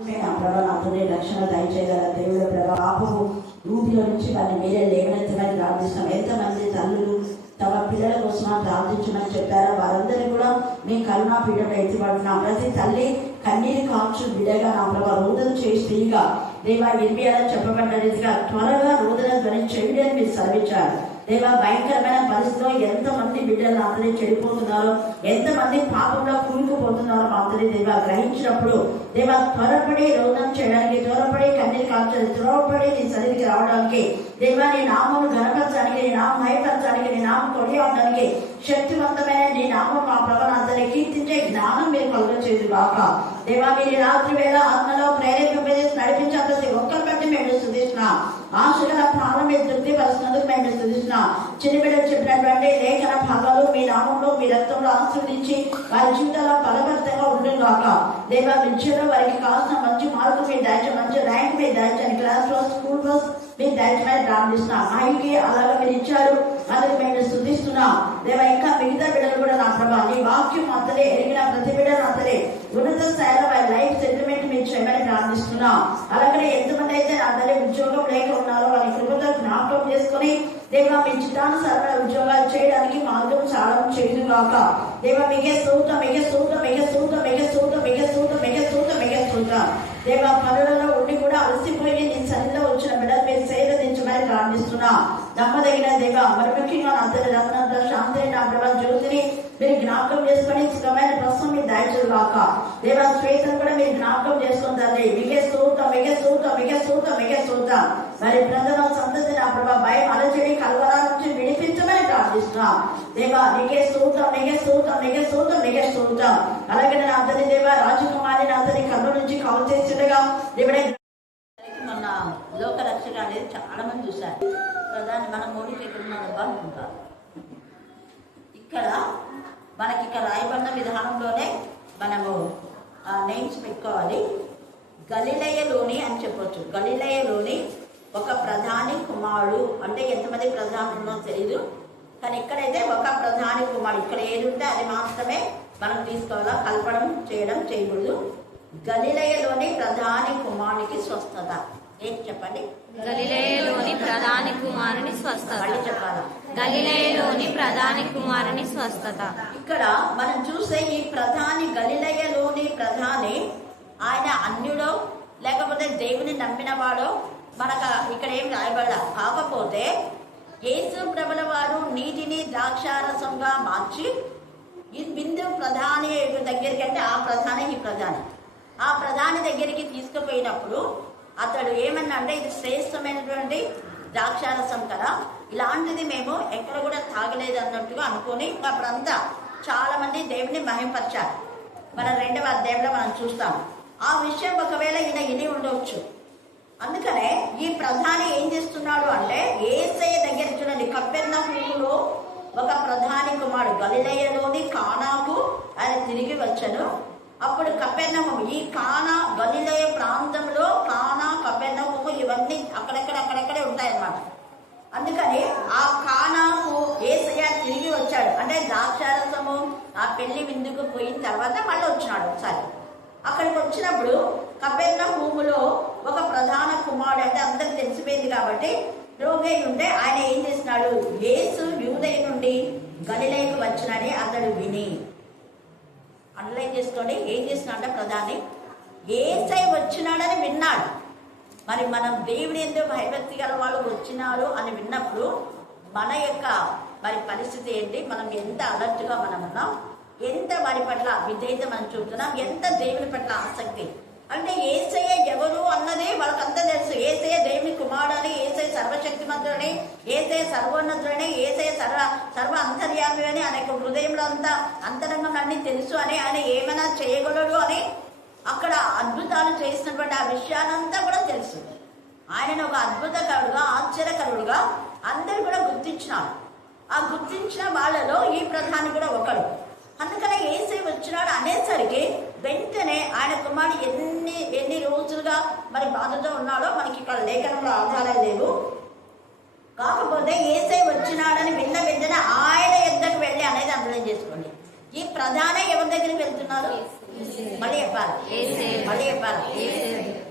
ప్రభా నాతోనే రక్షణ దయచేయగల దేవుడు ప్రభా పాపము ఊపిలో నుంచి వారిని మీరే లేవనెత్తమని ప్రార్థిస్తాం. ఎంతమంది తల్లులు తమ పిల్లల కోసం ప్రార్థించమని చెప్పారో వారందరినీ కూడా మీ కరుణా పీఠంలో ఎత్తిపడుతున్నాం. ప్రతి తల్లి కన్నీరు కాచు బిడ్డగా నా ప్రభా రోదన చేసి స్త్రీగా దేవా ఇర్మియాలో చెప్పబడిన రీతిగా త్వరగా రోదన ధ్వని చెవిడి అని మీరు సెలవిచ్చారు. దేవా భయంకరమైన పరిస్థితిలో ఎంతమంది బిడ్డలు అందరి చెడిపోతున్నారో, ఎంతమంది పాపంలో కూరుకుపోతున్నారో అందరి దేవా గ్రహించినప్పుడు దేవా త్వరపడి రోదన చేయడానికి, త్వరపడి కన్నీరు కాల్చడానికి, త్వరపడి నీ సన్నిధికి రావడానికి, దేవా నీ నామను ఘనపరచడానికి, నీ నామం భయపరచడానికి, నీ నామం కొనియడానికి శక్తివంతమైన నీ నామం మా ప్రభావంతని కీర్తించే జ్ఞానం మీరు కలుగచేది కాక. దేవా మీరు రాత్రి వేళ ఆత్మలో ప్రేరేపింపజేసి నడిపించే ప్రతి ఒక్కరి బట్టి మేము స్తుతిస్తున్నాం. ఆశగల ప్రాణం మీరు తృప్తిపరుస్తున్నందుకు మేము స్తుతిస్తున్నాం. చిన్న బిడ్డలు చెప్పినటువంటి లేఖన భాగాలు మీ నామంలో మీ రక్తంలో ఆశీర్వదించి వారి జీవితంలో బలభరితంగా ఉండదు కాక. దేవా విద్యలో వారికి కావాల్సిన మంచి మార్కులు మీరు దాచి, మంచి ర్యాంక్ మీరు దాచండి, క్లాస్ లో స్కూల్ లో మీరు దాచమని ప్రార్థిస్తున్నాం. మాకి అలాగే మీరు ఇచ్చారు, అందుకు మేము స్తుతిస్తున్నాం. దేవా ఇంకా మిగతా బిడ్డలు కూడా నా ప్రభా నీ వాక్యం అంతలే ఎరిగిన ప్రతి బిడ్డలు అంతలే ఉన్నత స్థాయిలో వారి లైఫ్ సెటిల్మెంట్ మీరు చేయమని ప్రార్థిస్తున్నాం. అలాగే ఎంతమంది అయితే నా తల్లి ఉద్యోగం లేక ఉన్నారో వారి కృపతో జ్ఞాపకం చేసుకుని దేవా మీ చిత్తానుసారమైన ఉద్యోగాలు చేయడానికి మార్గం చాలా చేయదు కాక. దేవా మీకే స్తోత్రం, మీకే స్తోత్రం, మీకే స్తోత్రం, మీకే స్తోత్రం, మీకే స్తోత్రం, మీకే స్తోత్రం, మీకే స్తోత్రం. దేవా పనులలో ఉండి కూడా అలసిపోయి నీ సన్నిధిలో వచ్చిన బిడ్డలు మీరు సేవించమని ప్రార్థిస్తున్నా. నమ్మదగిన దేవా మరి ముఖ్యంగా అందరి రత్నంతో శాంతిని నా ప్రభా జ్యోతిని మీరు జ్ఞాపకం చేసుకుని సుఖమైన ప్రశ్న మీరు దయచేది కాక. దేవా శ్వేతను కూడా మీరు జ్ఞాపకం చేసుకుంటారు. మీకే స్తోత్రం, మీకే స్తోత్రం, మీకే స్తోత్రం, మీకే స్తోత్రం. మరి ప్రజల సంతతి నా ప్రభా భయం అలచడి కలవరాల నుంచి విడిపించమని ప్రార్థిస్తున్నాం. దేవా నీకే స్తోత్రం, నీకే స్తోత్రం, నీకే స్తోత్రం, నీకే స్తోత్రం. అలాగే నా అతని దేవా రాజకుమారిని అతని కన్ను నుంచి కవర్ చేస్తుండగా దేవుడే మన లోక రక్షణ అనేది చాలా మంది చూశారు. ప్రధాని మన మోడీకి ఇక్కడ అనుకుంటారు. ఇక్కడ మనకి ఇక్కడ రాయబడిన విధానంలోనే మనము నేమ్స్ పెట్టుకోవాలి. గలిలయలోని అని చెప్పొచ్చు. గలిలయలోని ఒక ప్రధాని కుమారుడు అంటే ఎంతమంది ప్రధాని ఉన్నో తెలీదు, కానీ ఇక్కడైతే ఒక ప్రధాని కుమారుడు. ఇక్కడ ఏది ఉంటే అది మాత్రమే మనం తీసుకోవాలా, కలపడం చేయకూడదు. గలిలయలోని ప్రధాని కుమారునికి స్వస్థత. ఏంటి చెప్పండి? గలిలయలోని ప్రధాని కుమారుని స్వస్థత. చెప్పాలా? గలిలయలోని ప్రధాని కుమారుని స్వస్థత. ఇక్కడ మనం చూస్తే ఈ ప్రధాని గలిలయలోని ప్రధాని ఆయన అన్యుడో లేకపోతే దేవుని నమ్మినవాడో మనకు ఇక్కడ ఏం రాయబడ. కాకపోతే యేసు ప్రభుల వారు నీటిని ద్రాక్షారసంగా మార్చి ఈ బిందు ప్రధాని దగ్గరికి అంటే ఆ ప్రధాని దగ్గరికి తీసుకుపోయినప్పుడు అతడు ఏమన్నా అంటే ఇది శ్రేష్టమైనటువంటి ద్రాక్షారసం కదా, ఇలాంటిది మేము ఎక్కడ కూడా తాగలేదు అన్నట్టుగా అనుకుని అప్పుడంతా చాలా మంది దేవుని మహింపరిచారు. మన 2వ అధ్యాయంలో మనం చూస్తాం. ఆ విషయం ఒకవేళ ఈయన ఇని ఉండవచ్చు. అందుకనే ఈ ప్రధాని ఏం చేస్తున్నాడు అంటే యేసయ్య దగ్గర చూడండి, కపెర్నహూములో ఒక ప్రధాని కుమారుడు గలిలయలోని కానాకు ఆయన తిరిగి వచ్చాను. అప్పుడు కపెర్నహూము ఈ కానా గలిలయ ప్రాంతంలో కానా కపెర్నహూము ఇవన్నీ అక్కడక్కడే ఉంటాయన్నమాట. అందుకని ఆ కానాకు యేసయ్య తిరిగి వచ్చాడు. అంటే ద్రాక్షారసము ఆ పెళ్లి విందుకు పోయిన తర్వాత మళ్ళీ వచ్చినాడు ఒకసారి. అక్కడికి వచ్చినప్పుడు కపెర్నహూములో ఒక ప్రధాన కుమారుడు అంటే అందరికి తెలిసిపోయింది కాబట్టి రోగి ఉంటే ఆయన ఏం చేసినాడు, యేసు యూదయ నుండి గలిలయకు వచ్చినని అతడు విని అండర్లైన్ చేసుకోండి. ఏం చేసినాడంటే ప్రధాని యేసయ్య వచ్చినాడని విన్నాడు. మరి మనం దేవుని ఎందుకు భయభక్తి గల వాళ్ళు వచ్చినారు అని విన్నప్పుడు మన యొక్క మరి పరిస్థితి ఏంటి, మనం ఎంత అలర్ట్గా మనం ఉన్నాం, ఎంత వారి పట్ల విధేయత మనం చూపుతున్నాం, ఎంత దేవుని పట్ల ఆసక్తి. అంటే యేసయ్య ఎవరు అన్నది వాళ్ళకంతా తెలుసు. యేసయ్య దేవుని కుమారుడని, యేసయ్య సర్వశక్తిమంతుడని, యేసయ్య సర్వోన్నతుడని, యేసయ్య సర్వ అంతర్యామి అని, ఆయన హృదయంలో అంతా అంతరంగం అన్ని తెలుసు అని, ఆయన ఏమైనా చేయగలడు అని, అక్కడ అద్భుతాలు చేసినటువంటి ఆ విషయాలంతా కూడా తెలుసు. ఆయనను ఒక అద్భుతకరుడుగా ఆశ్చర్యకరుడుగా అందరు కూడా గుర్తించినారు. ఆ గుర్తించిన వాళ్ళలో ఈ ప్రధాని కూడా ఒకడు. అందుకనే యేసయ్య వచ్చినాడు అనేసరికి వెంటనే ఆయన కుమారుడు ఎన్ని రోజులుగా మరి బాధతో ఉన్నాడో మనకి ఇక్కడ లేఖనంలో ఆధారాలు లేవు. కాకపోతే యేసయ్య వచ్చినాడని విన్న వెంటనే ఆయన ఎద్దకు వెళ్ళి అనేది అర్థం చేసుకోండి. ఈ ప్రధాన ఎవరి దగ్గరికి వెళ్తున్నారు? మళ్ళీ చెప్పాలి.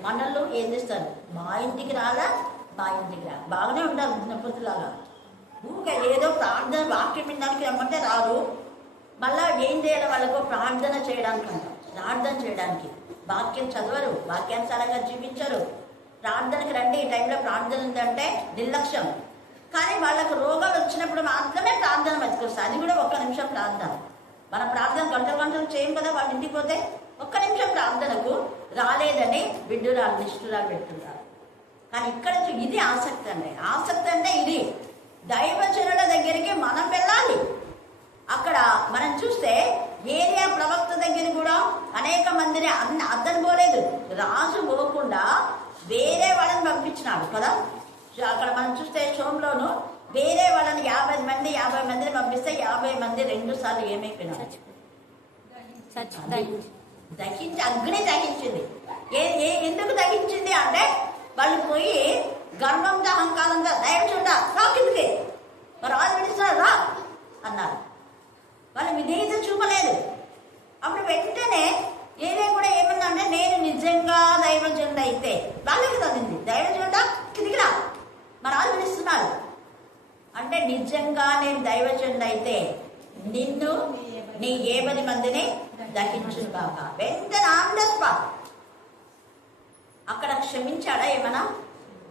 మనల్లో ఏం చేస్తారు, మా ఇంటికి రాలా బాగానే ఉండాలి దినపతిలాగా. ఊరికే ఏదో ప్రార్థన వాక్యం వినడానికి రమ్మంటే రారు. మళ్ళా ఏం చేయాలి, వాళ్ళకు ప్రార్థన చేయడానికి వాక్యం చదవరు, వాక్యానుసారంగా జీవించరు. ప్రార్థనకి రండి, ఈ టైంలో ప్రార్థన ఉందంటే నిర్లక్ష్యం. కానీ వాళ్ళకు రోగాలు వచ్చినప్పుడు మాత్రమే ప్రార్థన బతికొస్తుంది. అది కూడా 1 నిమిషం ప్రార్థన. మన ప్రార్థన గంటలు చేయం కదా. వాళ్ళ ఇంటికి పోతే 1 నిమిషం ప్రార్థనకు రాలేదని బిడ్డురాలు నిష్ఠురాలు పెట్టున్నారు. కానీ ఇక్కడ ఇది ఆసక్తి అంటే ఇది దైవజనుల దగ్గరికి మనం వెళ్ళాలి. అక్కడ మనం చూస్తే ఏరియా ప్రవక్త దగ్గర కూడా అనేక మందిని అద్దను పోలేదు. రాజు పోకుండా వేరే వాళ్ళని పంపించినాడు కదా. అక్కడ మనం చూస్తే షోంలోను వేరే వాళ్ళని 50 మందిని పంపిస్తే 50 మంది 2 సార్లు ఏమైపోయినారు, అగ్ని దహించింది. ఎందుకు దహించింది అంటే వాళ్ళు పోయి గర్వంతో అహంకారంగా దయచుండా రా కిందకి, రాజు విడిస్తారు రా అన్నారు. వాళ్ళు విధేయత చూపలేదు. అప్పుడు వెంటనే ఏరియా కూడా ఏమన్నా అంటే నేను నిజంగా దైవజనుడు అయితే వాళ్ళకి చదివింది దైవజనుడా కిందికి రా, మా రాజు విడిస్తున్నారు అంటే నిజంగా నేను దైవజనుడు అయితే నిన్ను నీ 70 మందిని దహించును కాక. వెంటనే ఆన్ ద స్పాట్ అక్కడ క్షమించాడా ఏమన్నా,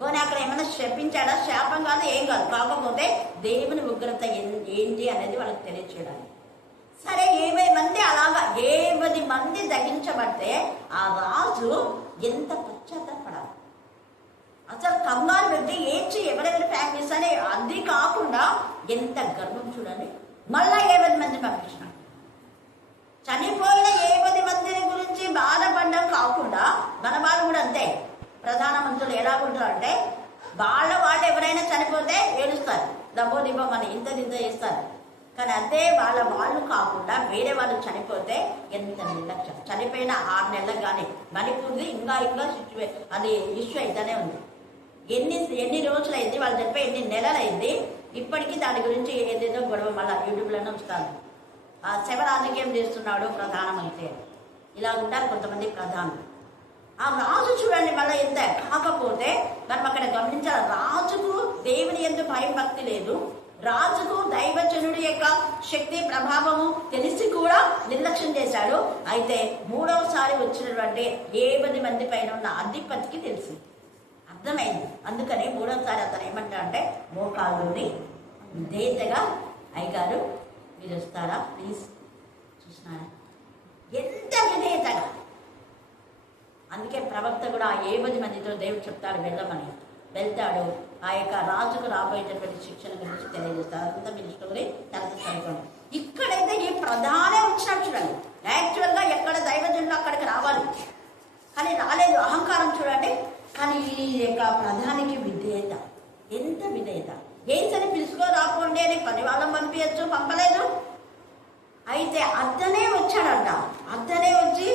పోనీ అక్కడ ఏమైనా శపించాడా? శాపం కాదు, ఏం కాదు. కాకపోతే దేవుని ఉగ్రత ఏంటి అనేది వాళ్ళకి తెలియచేయడానికి. సరే 70 మంది అలాగా 70 మంది దహించబడితే ఆ రాజు ఎంత పశ్చాత్తపడాలి. అసలు కంగారు పెట్టి ఏడ్చి ఎవరెవరి ఫ్యామిలీస్ అని, అది కాకుండా ఎంత గర్వం చూడండి. మళ్ళా 70 మంది పంపించినాడు. చనిపోయిన 70 మందిని గురించి బాధపడడం కాకుండా మన వాళ్ళు కూడా అంతే. ప్రధానమంత్రులు ఎలా ఉంటారు అంటే వాళ్ళు ఎవరైనా చనిపోతే ఏడుస్తారు, దబ్బో దిబ్బో మన ఇంత చేస్తారు. కానీ అదే వాళ్ళు కాకుండా వేరే వాళ్ళు చనిపోతే ఎంత నిర్లక్ష్యం. చనిపోయిన 6 నెలలకు కానీ మణిపూర్ది ఇంకా అది ఇష్యూ అయితేనే ఉంది. ఎన్ని రోజులైంది, వాళ్ళు చెప్పే ఎన్ని నెలలైంది, ఇప్పటికీ దాని గురించి ఏదేదో గొడవ మళ్ళీ యూట్యూబ్లోనే వస్తాను. శవ రాజకీయం చేస్తున్నాడు ప్రధానమంత్రి, ఇలా ఉంటారు కొంతమంది ప్రధానులు. ఆ రాజు చూడండి మళ్ళీ ఎంత. కాకపోతే మనం అక్కడ గమనించాలి, రాజుకు దేవుని యందు భయం భక్తి లేదు. రాజుకు దైవజనుడి యొక్క శక్తి ప్రభావము తెలిసి కూడా నిర్లక్ష్యం చేశాడు. అయితే 3వసారి వచ్చినటువంటి 70 మంది పైన ఉన్న అధిపతికి తెలిసి అర్థమైంది. అందుకని 3వసారి అతను ఏమంటా అంటే మోకాళ్ళుని విధేయతగా, అయ్యగారు మీరు వస్తారా ప్లీజ్, చూసినారా ఎంత విధేయతగా. అందుకే ప్రవక్త కూడా ఆ 70 మందితో దేవుడు చెప్తాడు వెళ్ళమని. వెళ్తాడు. ఆ యొక్క రాజుకు రాబోయేటటువంటి శిక్షణ గురించి తెలియజేస్తారు. అదంతా మీరు స్టోరీ తర్వాత చదువుకోండి. ఇక్కడైతే ఈ ప్రధానే వచ్చినట్టు చూడండి. యాక్చువల్గా ఎక్కడ దైవజనులు అక్కడికి రావాలి, కానీ రాలేదు. అహంకారం చూడండి. కానీ ఈ యొక్క ప్రధానికి విధేయత, ఎంత విధేయత. ఏసని పిలుచుకో రాకపోండి అని 10 వాళ్ళని పంపలేదు. అయితే అతనే వచ్చాడంట. అతనే వచ్చి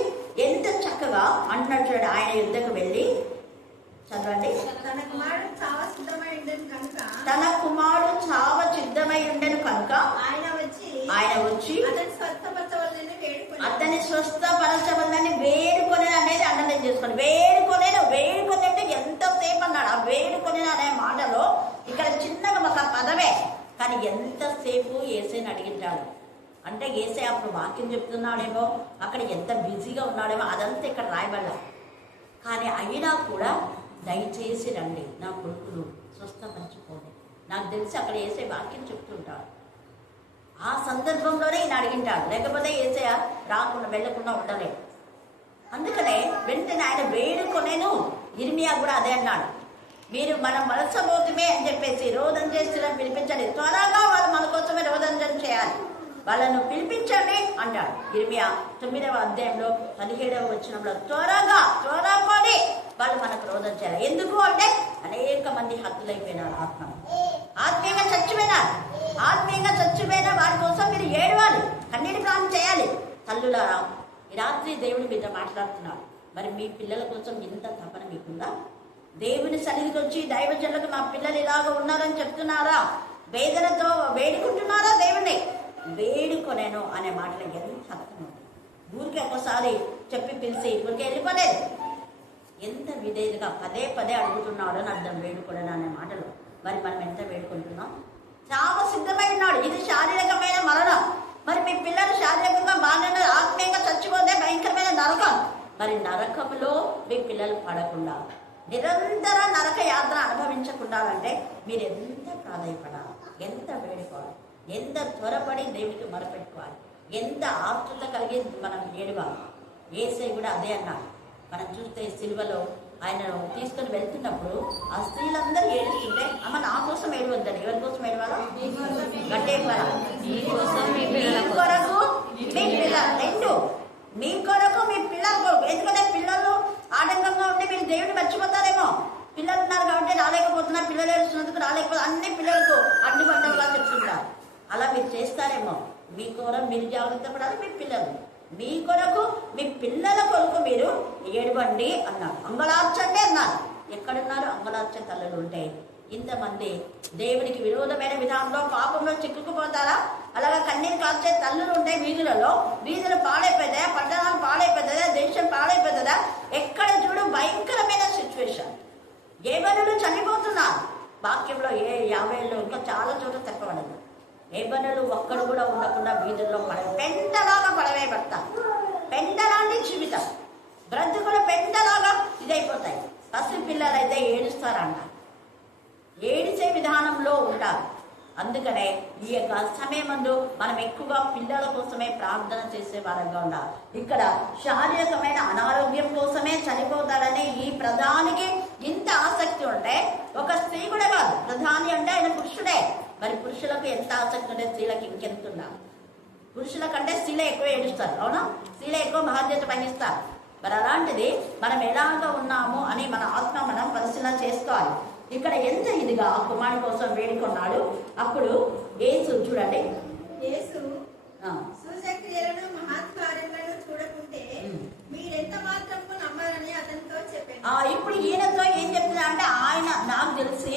ఎంత చక్కగా అంటున్నాడు చూడండి. ఆయన యుద్ధకు వెళ్ళి చదవండి. తన కుమారుడు చావ సిద్ధమై ఉండెను కనుక ఆయన వచ్చి అతని స్వస్థపరచవలని వేడుకొని అనేది అండర్లైన్ చేసుకోండి. వేడుకొని అంటే ఎంతసేపు అన్నాడు. ఆ వేడుకొని అనే మాటలో ఇక్కడ చిన్నగా ఒక పదమే, కానీ ఎంతసేపు ఏసైని అడిగించాడు అంటే ఏసై అప్పుడు వాక్యం చెప్తున్నాడేమో, అక్కడ ఎంత బిజీగా ఉన్నాడేమో, అదంతా ఇక్కడ రాయబడ్డా. కానీ అయినా కూడా దయచేసి రండి, నా కొడుకులు స్వస్థపరచుకోండి. నాకు తెలిసి అక్కడ ఏసై వాక్యం చెప్తుంటాడు. ఆ సందర్భంలోనే ఈయన అడిగింటాడు, లేకపోతే ఏసై రాకుండా వెళ్లకుండా ఉండలేదు. అందుకనే వెంటనే ఆయన వేడుకొనేను. ఇర్మియా కూడా అదే అన్నాడు, మీరు మనం వలసబోతుమే అని చెప్పేసి రోదన చేసి పిలిపించండి. త్వరగా వాళ్ళు మన కోసమే రోదన చేయాలి, వాళ్ళను పిలిపించండి అంటాడు. ఇర్మియా 9వ అధ్యాయంలో 17వ వచనంలో త్వరగా వాళ్ళు మనకు రోదన చేయాలి. ఎందుకు అంటే అనేక మంది హత్తులైపోయినారు, ఆత్మీయంగా చచ్చిపోయిన వారి కోసం మీరు ఏడవాలి, కన్నీటి ప్రాణం చేయాలి. తల్లులారా, ఈ రాత్రి దేవుని మీద మాట్లాడుతున్నారు. మరి మీ పిల్లల కోసం ఎంత తపన మీకుందా? దేవుని సన్నిధికి వచ్చి దైవజనులకు మా పిల్లలు ఇలాగ ఉన్నారని చెప్తున్నారా? వేదనతో వేడుకుంటున్నారా? దేవుణ్ణి వేడుకొనేను అనే మాటలు ఎంత అర్థం ఉంది. ఊరికే ఒకసారి చెప్పి పిలిచి ఊరికే వెళ్ళిపోలేదు. ఎంత విధేయులుగా పదే పదే అడుగుతున్నాడు అని అర్థం, వేడుకోవడం అనే మాటలు. మరి మనం ఎంత వేడుకుంటున్నాం? చాలా సిద్ధమై ఉన్నాడు. ఇది శారీరకమైన మరణం. మరి మీ పిల్లలు శారీరకంగా బాగానే ఆత్మీయంగా చచ్చిపోతే భయంకరమైన నరకం. మరి నరకంలో మీ పిల్లలు పడకుండా నిరంతర నరక యాత్ర అనుభవించకుండా అంటే మీరు ఎంత ప్రాధాన్యపడాలి, ఎంత వేడుకోవాలి, ఎంత త్వరపడి దేవుడికి మొరపెట్టుకోవాలి, ఎంత ఆతృత కలిగి మనం ఏడవాలి. యేసయ్య కూడా అదే అన్నాడు. మనం చూస్తే సిలువలో ఆయన తీసుకొని వెళ్తున్నప్పుడు ఆ స్త్రీలందరూ ఏడుస్తుంటే అమ్మ నా కోసం ఏడవద్దని. ఎవరి కోసం ఏడవాలా? గట్టే కొరకు మీ పిల్లలు, రెండు మీ కొరకు మీ పిల్లల కొరకు. ఎందుకంటే పిల్లలు ఆటంకంగా ఉంటే మీరు దేవుడిని మర్చిపోతారేమో. పిల్లలు ఉన్నారు కాబట్టి రాలేకపోతున్నారు, పిల్లలు ఏడుస్తున్నందుకు రాలేకపోతే అన్ని పిల్లలకు అడ్డుబండలా చెప్తుంటారు. అలా మీరు చేస్తారేమో. మీ కొరకు మీరు జాగ్రత్త పడాలి. మీ పిల్లలు మీ కొరకు మీ పిల్లల కొరకు మీరు ఏడవండి అన్నారు. అంగళార్చండి అన్నారు. ఎక్కడున్నారు? అంగళార్చే తల్లులు ఉంటే ఇంతమంది దేవునికి విరోధమైన విధానంలో పాపంలో చిక్కుకుపోతారా? అలాగా కన్నీరు కాల్చే తల్లులు ఉంటే వీధులలో, వీధులు పాడైపోతాయా, పట్టణాలు పాడైపోతుందా, దేశం పాడైపోతుందా? ఎక్కడ చూడు భయంకరమైన సిచ్యువేషన్. ఏబనులు చనిపోతున్నారు. వాక్యంలో 50 ఇంకా చాలా చోట్ల చెప్పబడదు. ఏబనులు ఒక్కడు కూడా ఉండకుండా వీధుల్లో పెంటలాగా పడవేయబడతారు. పెంటలాంటి జీవితం, బ్రతుకులు పెంటలాగా ఇదైపోతాయి. పసి పిల్లలైతే ఏడుస్తారంట. ఏడిచే విధానంలో ఉంటారు. అందుకనే ఈ యొక్క సమయమందు మనం ఎక్కువగా పిల్లల కోసమే ప్రార్థన చేసే వారంగా ఉండాలి. ఇక్కడ శారీరకమైన అనారోగ్యం కోసమే చనిపోతాడని ఈ ప్రధానికి ఇంత ఆసక్తి ఉంటే, ఒక స్త్రీ కూడా కాదు, ప్రధాని అంటే ఆయన పురుషుడే. మరి పురుషులకు ఎంత ఆసక్తి ఉంటే స్త్రీలకు ఇంకెంత ఉండాలి? పురుషుల కంటే స్త్రీలే ఎక్కువ ఏడుస్తారు, అవునా? స్త్రీలే ఎక్కువ బాధ్యత వహిస్తారు. మరి అలాంటిది మనం ఎలాగా ఉన్నాము అని మన ఆత్మ మనం పరిశీలన చేసుకోవాలి. ఇక్కడ ఎంత ఇదిగా ఆ కుమారుడి కోసం వేడుకున్నాడు. అప్పుడు యేసు చూడండి, యేసు సూచక్రియలను మహత్కార్యములను చూడకుంటే మీరెంత మాత్రము నమ్మరని అతనితో చెప్పాను. ఇప్పుడు ఈయనతో ఏం చెప్తున్నా అంటే, ఆయన నాకు తెలిసి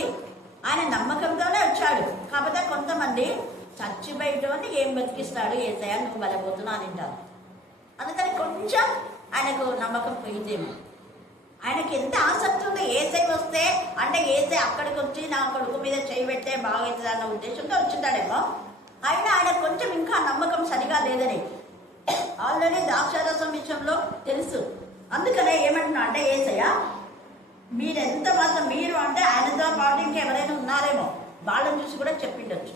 ఆయన నమ్మకంతోనే వచ్చాడు. కాకపోతే కొంతమంది చచ్చిపోయేటోని ఏం బతికిస్తాడు యేసయ్య, నువ్వు వెళ్ళబోతున్నా అని అంటారు. అందుకని కొంచెం ఆయనకు నమ్మకం పోయిందేమో. ఆయనకి ఎంత ఆసక్తి ఉంది యేసయ్య వస్తే, అంటే యేసయ్య అక్కడికి వచ్చి నా కొడుకు మీద చేయి పెడితే బాగవుతుంది అన్న ఉద్దేశంతో వచ్చింటాడేమో. అయినా ఆయన కొంచెం ఇంకా నమ్మకం సరిగా లేదని ఆల్రెడీ ద్రాక్షారసం విషయంలో తెలుసు. అందుకనే ఏమంటున్నా అంటే, యేసయ్య మీరెంత మాత్రం, మీరు అంటే ఆయనతో పాటు ఇంకెవరైనా ఉన్నారేమో, వాళ్ళని చూసి కూడా చెప్పిండొచ్చు.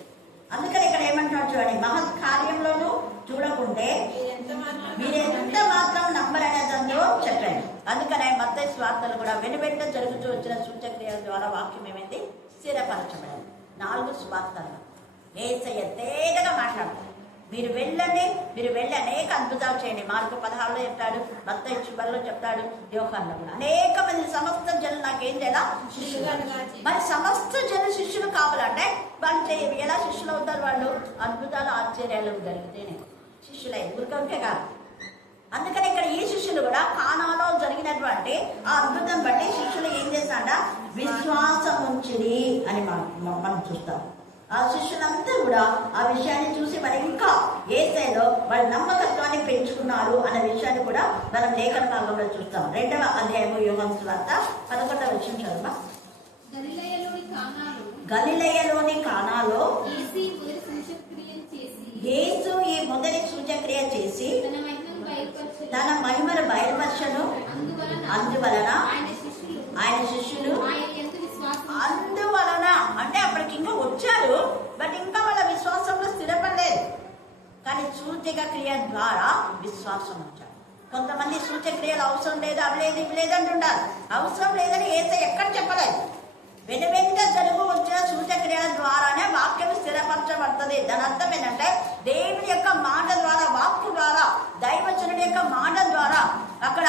అందుకని ఇక్కడ ఏమంటున్నాడు చూడండి, మహత్ కార్యంలోనూ చూడకుంటే మీరెంత మాత్రం నమ్మరనే దానిలో చెప్పాడు. అందుకనే మత్తయి స్వార్థలు కూడా వెనువెంట జరుగుతూ వచ్చిన సూచక్రియల ద్వారా వాక్యం ఏమైంది? స్థిరపరచబడింది. 4 స్వార్థలు యేసయ్య తేటగా మాట్లాడతారు. మీరు వెళ్ళండి, మీరు వెళ్ళి అనేక అద్భుతాలు చేయండి. మార్కు 16లో చెప్తాడు, మత్తయి చివరిలో చెప్తాడు, యోహానులో కూడా అనేక మంది సమస్త జనులు నాకేం చేయాలా? శిష్యులు. మరి సమస్త జనులు శిష్యులు కావాలంటే వాళ్ళు ఎలా శిష్యులు అవుతారు? వాళ్ళు అద్భుతాలు ఆశ్చర్యాలు జరిగితేనే శిష్యులై, ఊరికే కాదు. అందుకని ఇక్కడ ఈ శిష్యులు కూడా కానాలో జరిగినటువంటి ఆ అద్భుతం బట్టి శిష్యులు ఏం చేశాడ? విశ్వాసం ఉంచిరి అని మనం చూస్తాం. ఆ శిష్యులంతా కూడా ఆ విషయాన్ని చూసి మరి ఇంకా యేసయ్యలో వాళ్ళ నమ్మకత్వాన్ని పెంచుకున్నారు అనే విషయాన్ని కూడా మనం లేఖన భాగంలో చూస్తాం. 2వ అధ్యాయము యోహాను సువార్త 11వ వచనం చదువు. గలిలయలోని కానాలో యేసు ఈ మొదటి సూచక్రియ చేసి తన మహిమను బయలుపరచను. అందువలన ఆయన శిష్యులు అందువలన అంటే అప్పటికి ఇంకా వచ్చారు, బట్ ఇంకా వాళ్ళ విశ్వాసంలో స్థిరపడలేదు. కానీ సూచక క్రియ ద్వారా విశ్వాసం వచ్చారు. కొంతమంది సూచక్రియలు అవసరం లేదు, అవి లేదు, ఇవి లేదంటుంటారు. అవసరం లేదని యేసయ్య ఎక్కడ చెప్పలేదు. వెనువెంట జరుగు వచ్చిన సూచక్రియల ద్వారానే వాక్యం స్థిరపరచబడుతుంది. దాని అర్థం ఏంటంటే, దేవుని యొక్క మాట ద్వారా, వాక్కు ద్వారా, దైవజనుడి యొక్క మాట ద్వారా అక్కడ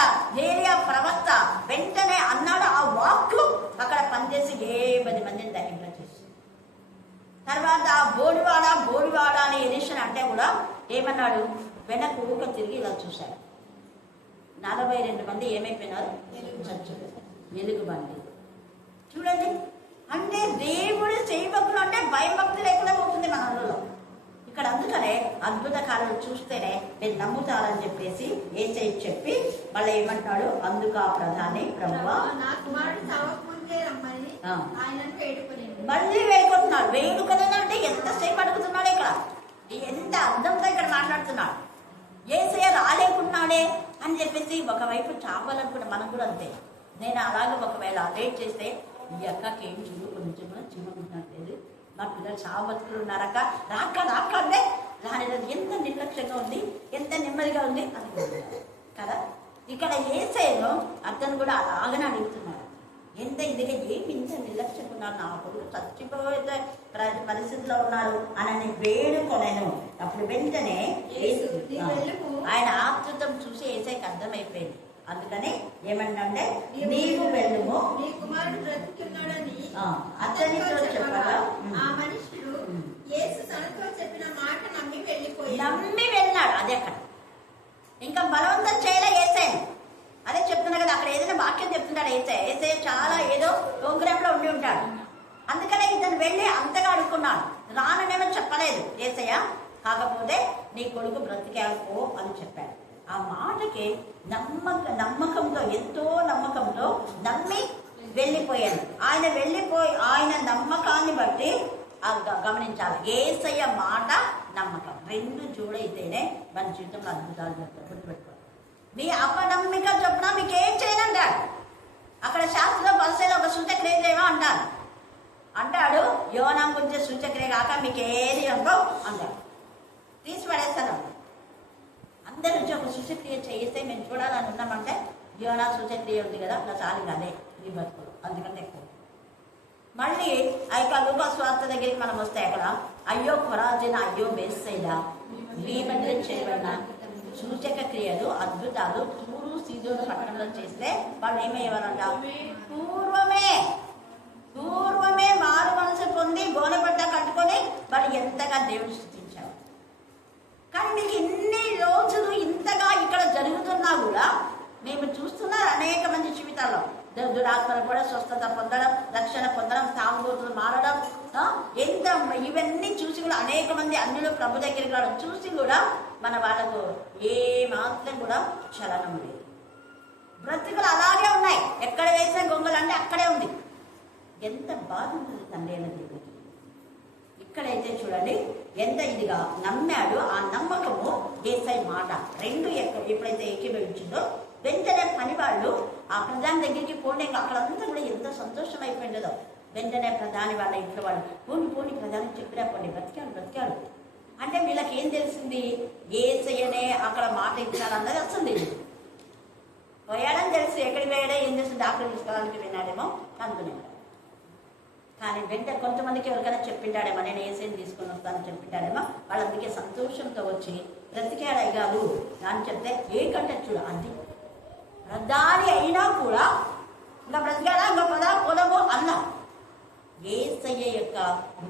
ఏరియా ప్రవక్త వెంటనే అన్నాడు. ఆ వాక్కు అక్కడ పనిచేసి 10 మందిని దహింపచేసి తర్వాత బోడివాడ అని ఎలిషన్ అంటే కూడా ఏమన్నాడు? వెనక ఊక తిరిగి ఇలా చూశాడు. 42 మంది ఏమైపోయినారు? ఎలుగుబంటి. చూడండి, అంటే దేవుడు చేయభక్తులు అంటే భయభక్తి లేకుండా పోతుంది మనలో. ఇక్కడ అందుకనే ఎందుకంటే అద్భుత కార్యాలు చూస్తేనే మీరు నమ్ముతారని చెప్పేసి యేసయ్య చెప్పి మళ్ళీ ఏమంటాడు, అందుకు ఆ ప్రధాని ప్రభువా నా కుమారుడు చావకముందే రమ్మని ఆయనను వేడుకొనేను. మళ్ళీ వేడుకుంటున్నాడు. వేడుకనంటే ఎంతసేపు అడుగుతున్నాడు, ఇక్కడ ఎంత అర్థంతో ఇక్కడ మాట్లాడుతున్నాడు. యేసయ్య రాలేకున్నాడే అని చెప్పేసి ఒకవైపు చావాలనుకుంటే మనం కూడా అంతే. నేను అలాగే ఒకవేళ లేట్ చేస్తే ఈ అక్కకి ఏం చూడు కొంచెం కూడా చూడకుంటున్నట్లేదు, మా పిల్లలు చావు బతుకులు ఉన్నారక్క, రాక రాక అంటే రాలేదు. ఎంత నిర్లక్ష్యంగా ఉంది, ఎంత నెమ్మదిగా ఉంది అనుకుంటున్నారు కదా. ఇక్కడ యేసయ్యను అతను కూడా అలాగనే అడుగుతున్నాడు, ఎంత ఇదిగా ఏమి ఇంత నిర్లక్ష్యంగా ఉన్నారు, నా కొడుకు చచ్చిపోయే పరిస్థితిలో ఉన్నారు అని వేడుకొనెను. అప్పుడు వెంటనే ఆయన ఆతృతం చూసి యేసయ్యకి అర్థమైపోయింది. అందుకని ఏమంటే నీవు వెళ్ళుము, నీ కుమారుడు బ్రతుకున్నాడని అతనితో చెప్పగా ఆ మనుషుడు యేసు తనతో చెప్పిన మాట నమ్మి వెళ్ళాడు. అదే అక్కడ ఇంకా బలవంతం చేయలే యేసయ్యను. అదే చెప్తున్నా కదా, అక్కడ ఏదైనా వాక్యం చెప్తున్నాడు యేసయ్య. యేసయ్య చాలా ఏదో ప్రోగ్రామ్ లో ఉండి ఉంటాడు. అందుకనే ఇతను వెళ్ళి అంతగా అడుక్కున్నాడు. రాననేమో చెప్పలేదు యేసయ్య, కాకపోతే నీ కొడుకు బ్రతికాడుకో అని చెప్పాడు. ఆ మాటకి నమ్మకంతో, ఎంతో నమ్మకంతో నమ్మి వెళ్ళిపోయాను. ఆయన నమ్మకాన్ని బట్టి గమనించాలి. యేసయ్య మాట నమ్మకం రెండు జోడైతేనే మన జీవితంలో అద్భుతాలు చెప్తారు. గుర్తుపెట్టుకోవాలి. మీ అపనమ్మిక చొప్పున మీకు ఏం చేయనంటాడు. అక్కడ శాస్త్రంలో పరిస్థితిలో ఒక సూచక్రియ చేయవా అంటాడు. యోనా గురించి సూచక్రియ కాక మీకు ఏది అనుకో అంటాడు. తీసి పడేస్తాను. అందరి నుంచి ఒక సూచక్రియ చేస్తే మేము చూడాలని ఉన్నామంటే యోనా సూచక్రియ ఉంది కదా, అట్లా చాలు అదే నీ బతుకులు, అందుకంటే ఎక్కువ. మళ్ళీ ఆ యొక్క లూకా స్వార్థ దగ్గరికి మనం వస్తే అక్కడ అయ్యో కొరాజిన, అయ్యో బేస్సైదా, మీ మధ్య చేయబడిన సూచక క్రియలు, అద్భుతాలు తూరు సీదోను పట్టణంలో చేస్తే వాళ్ళు ఏమయ్యేవారంట, పూర్వమే మారు మనసు పొంది గోనబడ్డ కట్టుకొని వాళ్ళు ఎంతగా దేవుడు స్తుతించారు. కానీ మీకు ఇన్ని రోజులు ఇంతగా ఇక్కడ జరుగుతున్నా కూడా మేము చూస్తున్నారు అనేక మంది జీవితాల్లో దురాత్మలు కూడా స్వస్థత పొందడం, రక్షణ పొందడం, తాగుబోతులు మారడం, ఎంత ఇవన్నీ చూసి కూడా అనేక మంది అన్యులు ప్రభు దగ్గరికి రావడం చూసి కూడా మన వాళ్ళకు ఏ మాత్రం కూడా చలనం లేదు. బ్రతుకులు అలాగే ఉన్నాయి. ఎక్కడ వేసే గొంగలు అంటే అక్కడే ఉంది. ఎంత బాధ ఉంటుంది తండ్రి అన్న దేవుడికి. ఇక్కడైతే చూడండి ఎంత ఇదిగా నమ్మాడు. ఆ నమ్మకము యేసయ్య మాట రెండు ఎప్పుడైతే ఏకీభవించిందో వెంటనే పని వాళ్ళు ఆ ప్రధాని దగ్గరికి పోండి. అక్కడంతా కూడా ఎంత సంతోషం అయిపోయిందో. వెంటనే ప్రధాని వాళ్ళ ఇంట్లో వాళ్ళు పోని ప్రధాని చెప్పినా పోండి, బ్రతికాడు అంటే వీళ్ళకి ఏం తెలిసింది, యేసయ్యనే అక్కడ మాట ఇచ్చాడు అన్నది వస్తుంది. పోయాడని తెలిసి ఎక్కడికి పోయాడో ఏం చేసి డాక్టర్ తీసుకోవడానికి విన్నాడేమో అనుకునేవాడు. కానీ వెంటనే కొంతమందికి ఎవరికైనా చెప్పిండాడేమో, నేను యేసయ్యని తీసుకొని వస్తానని చెప్పిండాడేమో. వాళ్ళందుకే సంతోషంతో వచ్చి బ్రతికాడయ్యాడు అని చెప్తే ఏకంటే చూడు అది ప్రధాని అయినా కూడా ఇంకా బ్రతికాడా, ఇంకా పొలము అన్నా యేసయ్య యొక్క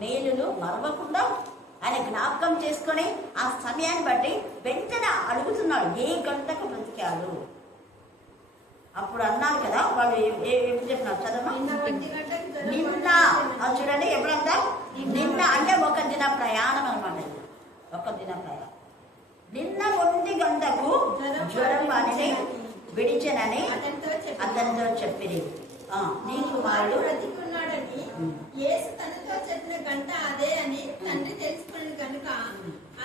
మేలులు మరవకుండా ఆయన జ్ఞాపకం చేసుకొని ఆ సమయాన్ని బట్టి వెంటనే అడుగుతున్నాడు ఏ గంటకు బ్రతికాడు. అప్పుడు అన్నారు కదా వాళ్ళు ఏమి చెప్పినారు చదవమా. నిన్న చూడండి ఎప్పుడంతా నిన్న అంటే ఒక దిన ప్రయాణం అనమాట. ఒక దిన ప్రయాణం. నిన్న 1 గంటకు జ్వరం వాడిని విడిచెనని అతనితో చెప్పింది. నీ కుమారుడు బ్రతికున్నాడని యేసు తనతో చెప్పిన గంట అదే అని తండ్రి తెలుసుకున్నది కనుక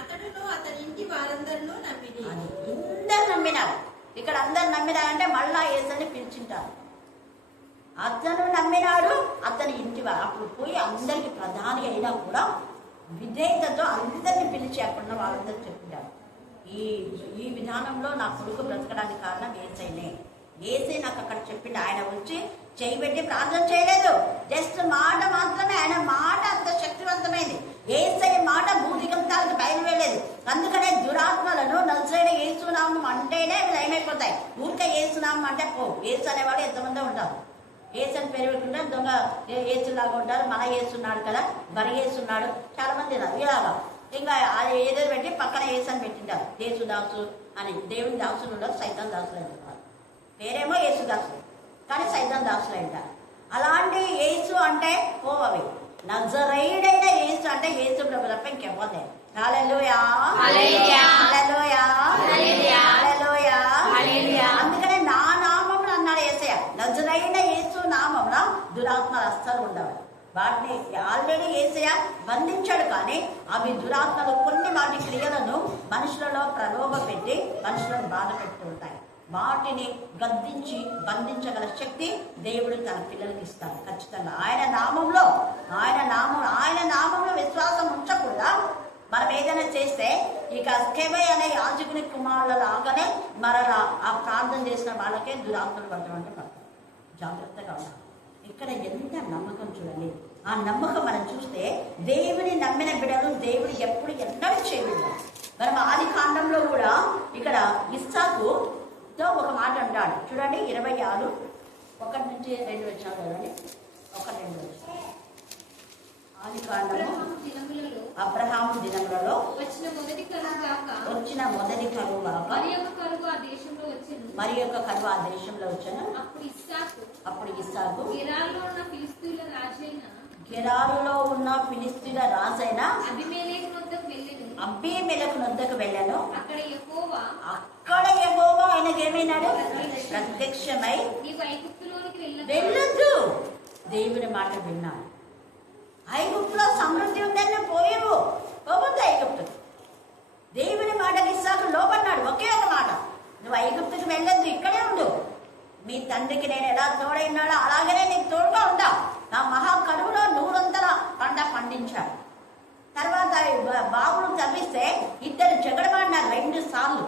అతడును అతని ఇంటి వారందరూ నమ్మిది. అందరు నమ్మినారు. ఇక్కడ అందరు నమ్మినారంటే మళ్ళా యేసుని పిలిచింటారు. అతను నమ్మినాడు, అతని ఇంటి వారు. అప్పుడు పోయి అందరికి ప్రధాని అయినా కూడా విధేయతతో అందరిని పిలిచి అక్కడ వాళ్ళందరూ చెప్పింటారు. ఈ విధానంలో నా కొడుకు బ్రతకడానికి కారణం యేసయ్యనే. యేసయ్య నాకు అక్కడ చెప్పిండు. ఆయన వచ్చి చేయబెట్టి ప్రార్థన చేయలేదు, జస్ట్ మాట మాత్రమే. ఆయన మాట అంత శక్తివంతమైంది. యేసయ్య మాట భూదిగంతాలకు బయలువేయలేదు. అందుకనే దురాత్మలను నజరేయుడైన యేసునామం అంటేనే ఏమైపోతాయి. ఊరికే యేసునామం అంటే యేసు అనేవాడు ఎంతమంది ఉంటారు. యేసు అని పేరు పెట్టుకుంటే దొంగ యేసులాగా ఉంటారు. మన యేసున్నాడు కదా, మరి యేసున్నాడు, చాలా మంది ఉన్నారు ఇలాగా. ఇంకా ఏదో పెట్టి పక్కన యేసు అని పెట్టింటారు. యేసుదాసు అని. దేవుని దాసులు ఉండరు, సైతాన్ దాసులు అంటారు. పేరేమో యేసుదాసులు కానీ సైతాన్ దాసులు అంటారు. అలాంటి యేసు అంటే పోవవి. నజరేయుడైన యేసు అంటే యేసు ప్రభు తప్ప ఇంకెవ్వరు లేరు. హల్లెలూయా, హల్లెలూయా, హల్లెలూయా, హల్లెలూయా, హల్లెలూయా, హల్లెలూయా. అందుకనే నా నామమున అన్నాడు యేసయ్య. నజరైన యేసు నామమున దురాత్మలు అస్సలు ఉండవు. వాటిని ఆల్రెడీ యేసయ్య బంధించాడు, కానీ అవి దురాత్మలు కొన్ని వాటి క్రియలను మనుషులలో ప్రలోభ పెట్టి మనుషులను బాధ పెడుతూ ఉంటాయి. వాటిని గద్దించి బంధించగల శక్తి దేవుడు తన పిల్లలకి ఇస్తాడు ఖచ్చితంగా. ఆయన నామంలో విశ్వాసం ఉంచకుండా మనం ఏదైనా చేస్తే ఇక స్కెవై అనే యాజకుని కుమారుల లాగానే మరలా ఆ ప్రార్థన చేసిన వాళ్ళకే దురాత్మలు పడతామంటే పడతాం. జాగ్రత్తగా ఉండాలి. ఇక్కడ ఎంత నమ్మకం చూడండి. ఆ నమ్మకం మనం చూస్తే దేవుని నమ్మిన బిడ్డలు దేవుడు ఎప్పుడు ఎన్నడూ చేయలేదు. మనం ఆది కాండంలో కూడా ఇక్కడ ఇస్సాకుతో ఒక మాట అంటాడు చూడండి. 26:1-2 చదవండి. 1-2 ఆది కాండము. అబ్రహాము దినములలో వచ్చిన మొదటి కరువు కాక మరి యొక్క కరువు ఆ దేశంలో వచ్చాను. అప్పుడు ఇస్సాకు గెరారులో ఉన్న ఫిలిస్తీయుల రాజైన అబీమెలెకు నొద్దకు వెళ్ళాను. అక్కడ యెహోవా ఆయనకి ఏమైనాడు? ప్రత్యక్షమై వెళ్ళొద్దు, దేవుని మాట విన్నాడు. ఐగుప్తులో సమృద్ధి ఉందని పోవద్దు ఐగుప్తు. దేవుని మాటకి ఇస్సాకు లోపన్నాడు. ఒకే ఒక మాట, నువ్వు ఐగుప్తుకి వెళ్ళొద్దు, ఇక్కడే ఉండు. మీ తండ్రికి నేను ఎలా తోడైనాడో అలాగనే నీకు తోడుగా ఉంటా. నా మహా కరువులో 100 పంట పండించాడు. తర్వాత బావులు తవ్విస్తే ఇద్దరు జగడమాడినారు 2 సార్లు.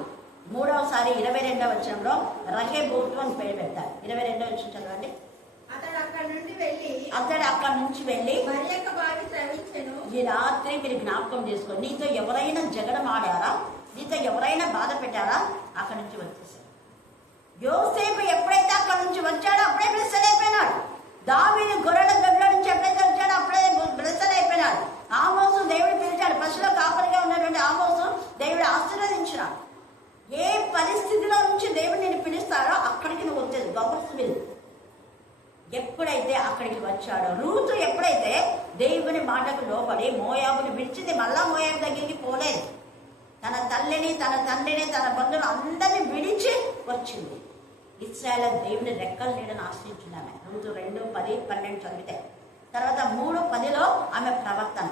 3వసారి 22వ వచనంలో రహేబోతు అని పేరు పెట్టారు. 22వ వచనం చదవండి. అతడు అక్కడి నుంచి వెళ్ళి ఈ రాత్రి మీరు జ్ఞాపకం చేసుకోండి. నీతో ఎవరైనా జగడం ఆడారా, నీతో ఎవరైనా బాధ పెట్టారా, అక్కడి నుంచి వచ్చేసాడు. యోసేపు ఎప్పుడైతే అక్కడి నుంచి వచ్చాడో అప్పుడే బ్లెస్సెడ్ అయిపోయినాడు. దావీదు గొర్రెల దొడ్ల నుంచి ఎప్పుడైతే వచ్చాడో అప్పుడే బ్లెస్సెడ్ అయిపోయినాడు. ఆమోసు దేవుడు పిలిచాడు. పశువుల కాపరిగా ఉన్నటువంటి ఆమోసు దేవుడు ఆశీర్వదించినాడు. ఏ పరిస్థితిలో నుంచి దేవుడు నేను పిలుస్తాడో అక్కడికి నువ్వు వచ్చేది. గవర్స్ విల్ ఎప్పుడైతే అక్కడికి వచ్చాడో, రూతు ఎప్పుడైతే దేవుని మాటకు లోపడి మోయాబుని విడిచింది, మళ్ళా మోయాబు దగ్గరికి పోలేదు. తన తల్లిని, తన తండ్రిని, తన బంధువులు అందరినీ విడిచి వచ్చింది. ఇశ్రాయేలు దేవుని రెక్కల నీడను ఆశ్రయించింది ఆమె. రూతు 2:10-12 చదివితే. తర్వాత 3:10లో ఆమె ప్రవర్తన,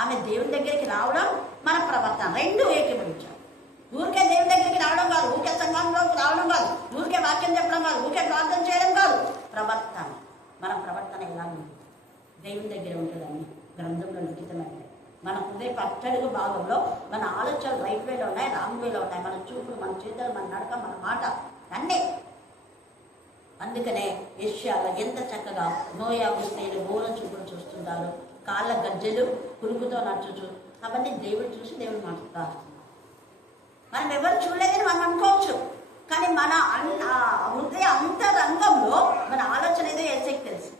ఆమె దేవుని దగ్గరికి రావడం, మన ప్రవర్తన 2 ఏకీభవించారు. ఊరికే దేవుని దగ్గరికి రావడం కాదు, ఊరికే సంఘంలోకి రావడం కాదు, ఊరికే వాక్యం చెప్పడం కాదు, ఊరికే ప్రార్థన చేయడం కాదు. ప్రవర్తన, మన ప్రవర్తన ఎలా ఉంది? దేవుని దగ్గర ఉంటుందని గ్రంథంలో లిఖితమైనది. మన హృదయ అట్టడుగు భాగంలో మన ఆలోచనలు రైట్ వేలో ఉన్నాయి, రాంగ్ వేలో ఉన్నాయి. మన చూపులు, మన చేతులు, మన నడక, మన మాట అన్నీ. అందుకనే యెషయాలో ఎంత చక్కగా మోయాబు స్త్రీలు ఘోర చూపులు చూస్తున్నారు, కాళ్ళ గజ్జెలు పురుగుతో నడుచుచు. అవన్నీ దేవుడు చూసి దేవుడు మాట్లాడుతున్నారు. మనం ఎవరు చూడలేదని మనం అనుకోవచ్చు, కానీ మన హృదయ అంతరంగంలో మన ఆలోచన ఏదో ఏసైకి తెలుసు.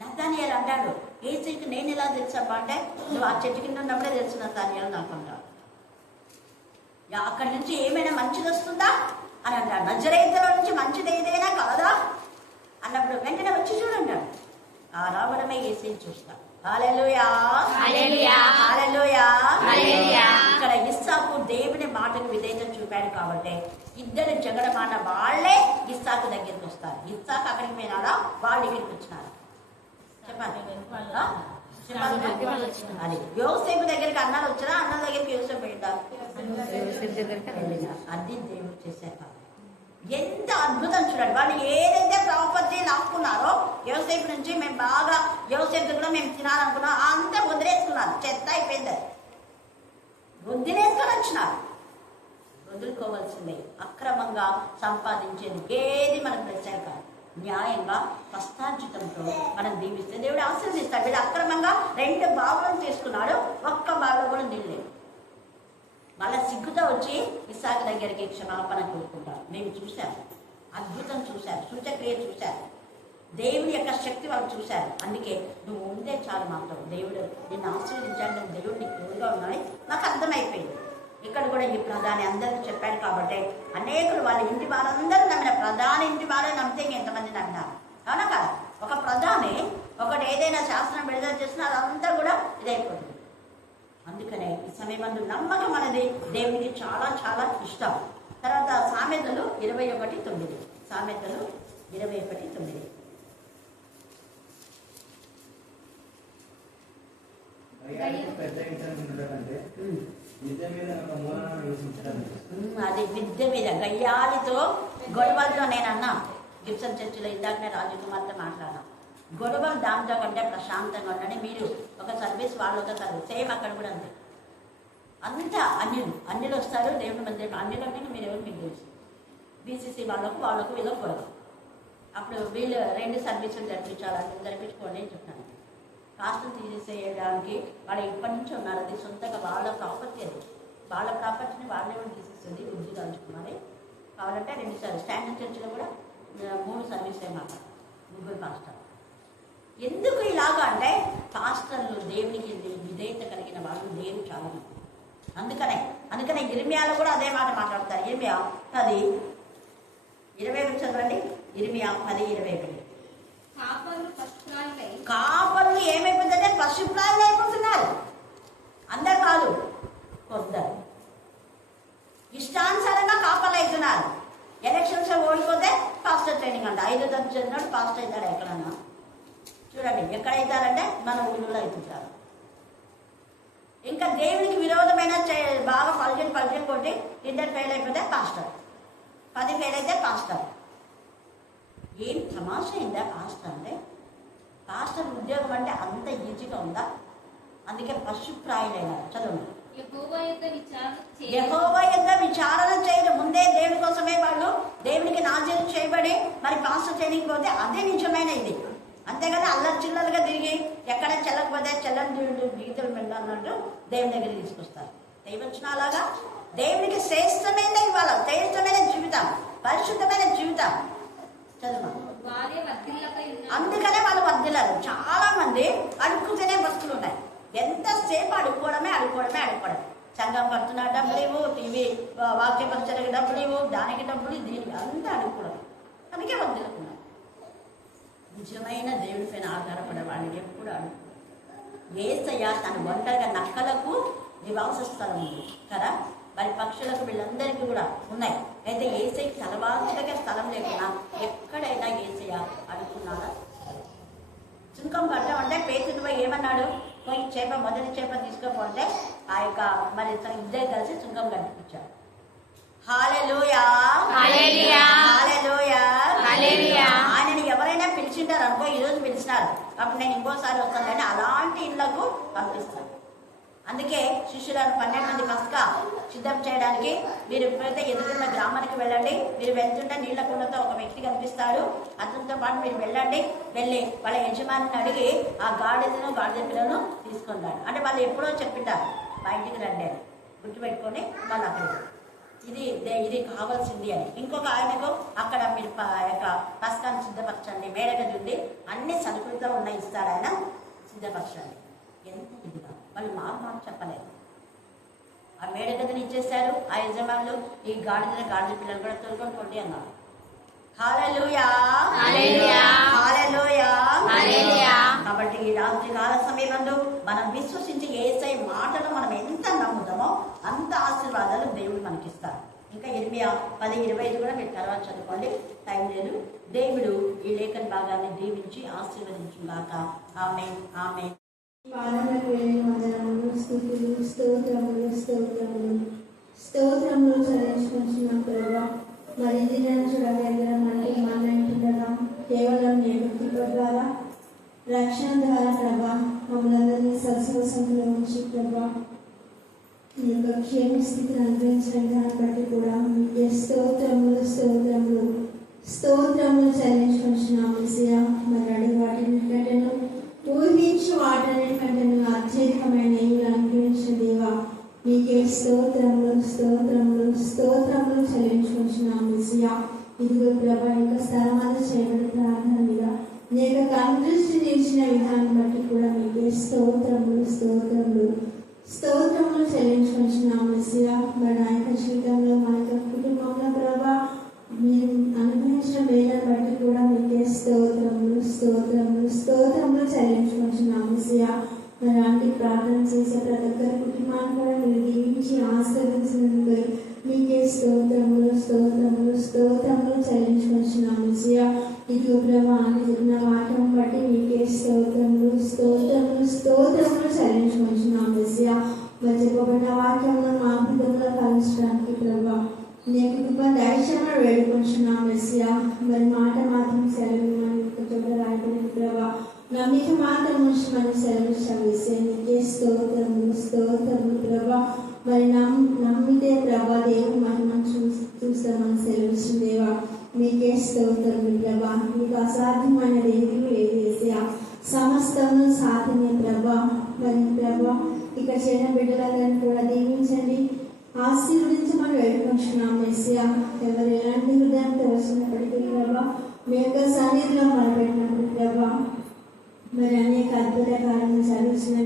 నతానియేలు అంటాడు, ఏసైకి నేను ఎలా తెలుసబ్బా అంటే, నువ్వు ఆ చెట్టు కింద ఉన్నప్పుడే తెలుసు నతానియేలు నాకు అంటాడు. అక్కడి నుంచి ఏమైనా మంచిది వస్తుందా అని అంటాడు. నజరేతులో నుంచి మంచిది ఏదైనా కాదా అన్నప్పుడు వెంటనే వచ్చి చూడంటాడు. ఆ రావడమే ఏసైని చూస్తా. హల్లెలూయా, హల్లెలూయా, హల్లెలూయా, హల్లెలూయా. ఇక్కడ ఇస్సాకు దేవుని మాటకు విధేయత చూపాడు కాబట్టి ఇద్దరు జగడ మాట వాళ్ళే ఇస్సాకు దగ్గరికి వస్తారు. ఇస్సాకు అక్కడికి పోయినారా, వాళ్ళ దగ్గరికి వచ్చినారా? చెప్పండి. అది యోసేపు దగ్గరికి అన్నాలు వచ్చినా, అన్నల దగ్గరికి యోసేపు వెళ్ళారు. అది దేవుడు చేసే కాదు. ఎంత అద్భుతం చూడండి. వాళ్ళు ఏదైతే ప్రాపర్టీ లాక్కున్నారో యోసేపు నుంచి, మేము బాగా యోసేపు కూడా మేము తినాలనుకున్నాం, అంతా వదిలేసుకున్నారు. చెత్త అయిపోయింది, వదిలేసుకొని వచ్చినారు. వదులుకోవాల్సిందే. అక్రమంగా సంపాదించేది ఏది మనకు ప్రత్యేక కాదు. న్యాయంగా కష్టార్జితంతో మనం దీవిస్తే దేవుడు ఆశీర్వదిస్తాడు. వీడు అక్రమంగా 2 బావులను తీసుకున్నాడు, ఒక్క బావిలో కూడా నీళ్ళు లేవు. మళ్ళీ సిగ్గుతో వచ్చి ఇస్సాకు దగ్గరికి క్షమాపణ కోరుకుంటారు. మేము చూశారు, అద్భుతం చూశారు, సూచక్రియ చూశారు, దేవుని యొక్క శక్తి వాళ్ళు చూశారు. అందుకే నువ్వు ఉంటే చాలు మాత్రం దేవుడు నిన్ను ఆశీర్వదించాడు, నువ్వు దేవుడు నీకు తోడుగా ఉన్నాడు నాకు అర్థమైపోయింది. ఇక్కడ కూడా ఈ ప్రధాని అందరికీ చెప్పాడు కాబట్టి అనేకులు వాళ్ళ ఇంటి వారందరూ నమ్మిన. ప్రధాని ఇంటి వారే నమ్మితే ఎంతమంది నమ్మినారు? అవునా కదా? ఒక ప్రధాని ఒకటి ఏదైనా శాస్త్రం విడుదల చేసినా అదంతా కూడా ఇదైపోతుంది. అందుకనే ఈ సమయమందు నమ్మకం అనేది దేవునికి చాలా చాలా ఇష్టం. తర్వాత సామెతలు 21:9. సామెతలు 21:9. అది విద్య మీద గయ్యాలితో గొడవలతో నేను అన్నా గిబ్సన్ చర్చిలో ఇందాకనే రాజకుమార్తో మాట్లాడినా. గొడవలు దాంతో కంటే ప్రశాంతంగా ఉండని మీరు ఒక సర్వీస్ వాళ్ళు ఒక సర్వీస్ సేమ్ అక్కడ కూడా అంతే. అంతా అన్యులు వస్తారు దేవుని మందిరం. అన్యులు అంటే మీరు ఎవరు మీకు తెలుసు. బీసీసీ వాళ్ళకు ఏదో గొడవ. అప్పుడు వీళ్ళు 2 సర్వీసులు జరిపించుకోండి అని చెప్తాను. కాస్టులు తీసేయడానికి వాళ్ళు ఇప్పటి నుంచి ఉన్నారు. అది సొంతగా వాళ్ళ ప్రాపర్టీ. అది వాళ్ళ ప్రాపర్టీని వాళ్ళే తీసేస్తుంది. బుద్ధి దాల్చుకున్నది కావాలంటే 2 స్టాండర్డ్ చర్చిలో కూడా 3 సర్వీసులే మాట 3 పాస్టర్. ఎందుకు ఇలాగా అంటే పాస్టర్లు దేవునికి విధేయత కలిగిన వాళ్ళు దేవుడు చాలా మంది. అందుకనే ఇర్మియాలో కూడా అదే మాట మాట్లాడతారు. ఇర్మియా 10:20 చదవండి. ఇర్మియా 10:21. కాపర్లు ఏమైపోతుందంటే పశుప్రాయులు అయిపోతున్నారు. అందరు కాదు, కొందరు ఇష్టానుసారంగా కాపర్లు అవుతున్నారు. ఎలక్షన్స్ ఓడిపోతే పాస్టర్ ట్రైనింగ్ అంట. 5వ తరగతి చదివినాడు పాస్టర్ అవుతాడు. ఎక్కడన్నా చూడండి, ఎక్కడైతారంటే మన ఊళ్ళో అవుతుంటారు. ఇంకా దేవునికి విరోధమైన బాగా పలికిన కొట్టి ఇంటర్ ఫెయిల్ అయిపోతే పాస్టర్, 10 ఫెయిల్ అయితే పాస్టర్. ఏం తమాషా అయిందా పాస్టర్ అంటే? పాస్టర్ ఉద్యోగం అంటే అంత ఈజీగా ఉందా? అందుకే పశుప్రాయులైనారు. చదవండి. యెహోవా యొద్ద విచారణ చేయడం ముందే దేవుని కోసమే వాళ్ళు దేవునికి నాజీరు చేయబడి మరి పాస్టర్ ట్రైనింగ్ పోతే అదే నిజమైన ఇది. అంతేగాని అల్లరి చిల్లలుగా తిరిగి ఎక్కడ చెల్లకపోతే చెల్లని గీతలు అన్నట్టు దేవుని దగ్గర తీసుకొస్తారు. దైవచన అలాగా దేవునికి శ్రేష్టమైన ఇవ్వాలి. శ్రేష్టమైన జీవితం, పరిశుద్ధమైన జీవితం. చదువు. అందుకనే వాళ్ళు వర్ధిల్లారు. చాలా మంది అడుక్కుతేనే వస్తువులు ఉన్నాయి. ఎంతసేపు అడుక్కోవడమే. సంఘం పడుతున్న డబ్బులు ఇవ్వు, టీవీ వాక్య పరిచయకు డబ్బులు ఇవ్వు, దానికి డబ్బులు, దీనికి అంతా అడుక్కోవడం. అందుకే వర్ధిల్లుకున్నారు. నిజమైన దేవుడి పైన ఆధారపడే వాళ్ళని ఎప్పుడు అడుగు. యేసయ్య తన ఒంటరిగా నక్కలకు నివాస స్థలం ఉంది కదా, మరి పక్షులకు వీళ్ళందరికీ కూడా ఉన్నాయి. అయితే యేసయ్యకి తలవాల్చగా స్థలం లేకుండా ఎక్కడైనా యేసయ్య అనుకున్నాడా? సుంకం కట్టామంటే పేతుడు ఏమన్నాడు? పోయి మొదటి చేప తీసుకోపోతే ఆ యొక్క మరి ఇద్దరు కలిసి సుంకం కట్టించాడు. హల్లెలూయా, హల్లెలూయా, హల్లెలూయా, హల్లెలూయా. ఆయనని ఎవరైనా పిలిచింటారు అనుకో, ఈరోజు పిలిచినారు అప్పుడు నేను ఇంకోసారి వస్తానని అలాంటి ఇళ్లకు పంపిస్తాను. అందుకే శిష్యులను 12 మంది పస్కా సిద్ధం చేయడానికి మీరు ఎప్పుడైతే ఎదురున్న గ్రామానికి వెళ్ళండి. మీరు వెళ్తుంటే నీళ్ల కుండతో ఒక వ్యక్తి కనిపిస్తాడు. అతనితో పాటు మీరు వెళ్ళి వాళ్ళ యజమానిని అడిగి ఆ గాడిద పిల్లలను తీసుకుంటారు. అంటే వాళ్ళు ఎప్పుడో చెప్పింటారు మా ఇంటికి రండి అని. గుర్తుపెట్టుకొని వాళ్ళు అక్కడికి ఇది కావాల్సింది అని. ఇంకొక ఆయనకు అక్కడ మీరు యొక్క పస్కాన్ని సిద్ధపరచండి, మేడగది ఉంది, అన్ని సరుకులతో ఉన్నాయి ఇస్తాడు ఆయన, సిద్ధపరచండి. ఎంత ఇదిగా వాళ్ళు మాట చెప్పలేదు. ఆ మేడగదిని ఇచ్చేశారు ఆ యజమానులు. ఈ గాడిద పిల్లలు కూడా తొలుకొని కొట్టి అన్నారు. హల్లెలూయా, హల్లెలూయా, హల్లెలూయా, హల్లెలూయా. కాబట్టి ఈ రాత్రి కాల సమయంలో మనం విశ్వసించి యేసయ్య మాటను మనం ఎంత నమ్ముతామో అంత ఆశీర్వాదాలు దేవుడు మనకిస్తారు. ఇంకా ఇర్మియా 10:25 కూడా మీరు తర్వాత చదువుకోండి, టైం లేదు. దేవుడు ఈ లేఖన భాగాన్ని దీవించి ఆశీర్వదించుగాక. ఆమేన్, ఆమేన్. స్తోత్రములు చెల్లించుకుంటున్నాం ప్రభా. మరి దినాన్ని చూడగలిగిన మన ఇంటిగా కేవలం నీ కృప ద్వారా, రక్షణ ద్వారా ప్రభా మమ్మల్ని సరస్వసంలో ఉంచి ప్రభా నీ యొక్క క్షేమ స్థితిని అనుభవించిన దాన్ని బట్టి కూడా మీకే స్తోత్రములు చెల్లించుకుంటున్నాం. మరి అడిగి వాటిని కంటేను ఊహించి వాటిని కంటేను అత్యధికమైన అనుభవించిన దేవా మీకే స్తోత్రములు చెల్లించుకుంటున్నాం. ఇదిగో ప్రభా యొక్క స్థలమాలు చేయబడి ప్రార్థన మీద నీ యొక్క కనుదృష్టి నిలిచిన విధానం బట్టి కూడా మీకే స్తోత్రములు చెల్లించుకుంటున్నాం. మరి నా యొక్క జీవితంలో మన యొక్క కుటుంబంలో ప్రభా మీరు అనుభవించిన మేలను బట్టి కూడా మీకే స్తోత్రములు చెల్లించుకుంటున్నాం. మరి అలాంటి ప్రార్థన చేసే ప్రతి ఒక్కరి కుటుంబాన్ని కూడా మీరు దీవించి ఆశీర్వదించినందుకు మీకే స్తోత్రములు స్తోత్రములు స్తోత్రములు చెల్లించుకొచ్చున్నాము మెస్సియా. ఇది ప్రభా అని చెప్పిన వాక్యం బట్టి మీకే స్తోత్రములు స్తోత్రములు స్తోత్రములు చెల్లించుకొచ్చున్నాము మెస్సియా. మరి చెప్పబడిన వాక్యమును మా హృదయంలో కలుషడానికి ప్రభా నేను కృప దైక్షంగా వేడుకొచ్చున్నాము మెస్సియా. మరి మాట మాత్రం సెలవు చోట రాయబడింది ప్రభా, నమ్మిక మాత్రం నుంచి మనం సెలవిస్తాం. నీకే స్తోత్రములు స్తోత్రములు ప్రభా. మరి నమ్మితే ప్రభా దేవుడు మహిమను చూస్తామని సెలవిస్తుంది దేవా. మీకే స్తోత్రములు ప్రభా. మీకు అసాధ్యమైనది ఏది లేదు. సమస్తము సాధ్యమే ప్రభా. మరి ప్రభా ఇక్కడ చేరిన బిడ్డలందరినీ కూడా దీవించండి, ఆశీర్వదించమని వేడుకుంటున్నాం మెస్సియా. ఎవరు ఎలాంటి హృదయం తెలుసుకున్నప్పటికీ ప్రభా మీ యొక్క సన్నిధిలో మొదలుపెట్టినప్పుడు ప్రభా మరి అనేక అద్భుత కార్యము చదివించిన